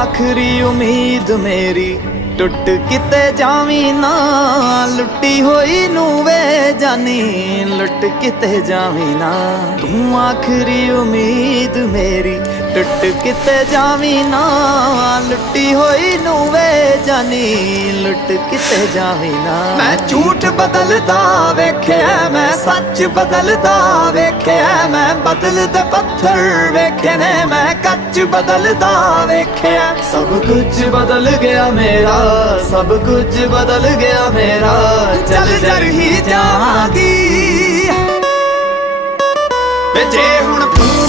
आखिरी उम्मीद मेरी टुट किते जावी ना, लुटी होई नू वे जानी लुट किते जावी ना। तू आखिरी उम्मीद मेरी टुट किते जावी ना, लुटी होई नू वे जानी लुट किते जावी ना। मैं झूठ बदलदा वेख्या, मैं सच बदलदा वेख्या, मैं बदलदे पत्थर वेखे ने, मैं कच बदलदा वेख्या। सब कुछ बदल गया मेरा, सब कुछ बदल गया मेरा, चल जर ही जागी। जे हुण तू